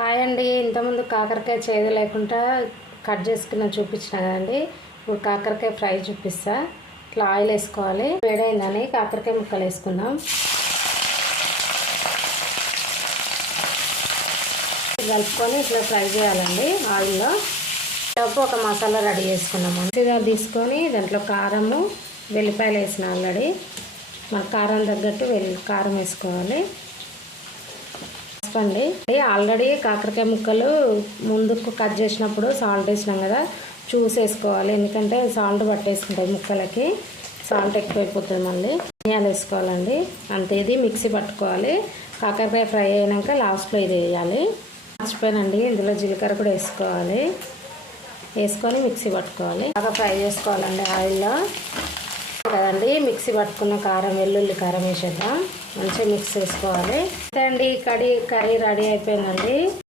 Hi అండి. ఇంతకుముందు కాకరకాయ చేదు లేకుండా కట్ చేసుకున్న చూపించిన కదండి. ఇప్పుడు కాకరకాయ ఫ్రై చూపిస్తా. ఇట్లా ఆయిల్ వేసుకోవాలి. వేడైందని కాకరకాయ ముక్కలు వేసుకుందాం. కలుపుకొని ఇట్లా ఫ్రై చేయాలండి ఆయిల్లో. ఒక మసాలా రెడీ చేసుకున్నాం. మంచిగా తీసుకొని దాంట్లో కారము వెల్లిపాయలు వేసిన ఆల్రెడీ మన కారం తగ్గట్టు కారం వేసుకోవాలి. అండి ఆల్రెడీ కాకరకాయ ముక్కలు ముందుకు కట్ చేసినప్పుడు సాల్ట్ వేసినాం కదా, చూసేసుకోవాలి. ఎందుకంటే సాల్ట్ పట్టేసుకుంటుంది ముక్కలకి, సాల్ట్ ఎక్కువైపోతుంది. మళ్ళీ ధనియాలు వేసుకోవాలండి. అంతే, ఇది మిక్సీ పట్టుకోవాలి. కాకరకాయ ఫ్రై అయినాక లాస్ట్లో ఇది వేయాలి. మర్చిపోయానండి, ఇందులో జీలకర్ర కూడా వేసుకోవాలి. వేసుకొని మిక్సీ పట్టుకోవాలి. బాగా ఫ్రై చేసుకోవాలండి ఆయిల్లో కదండి. మిక్సీ పట్టుకున్న కారం, వెల్లుల్లి కారం వేసేద్దాం. మంచిగా మిక్స్ చేసుకోవాలి. అంతే అండి, కర్రీ రెడీ అయిపోయిందండి.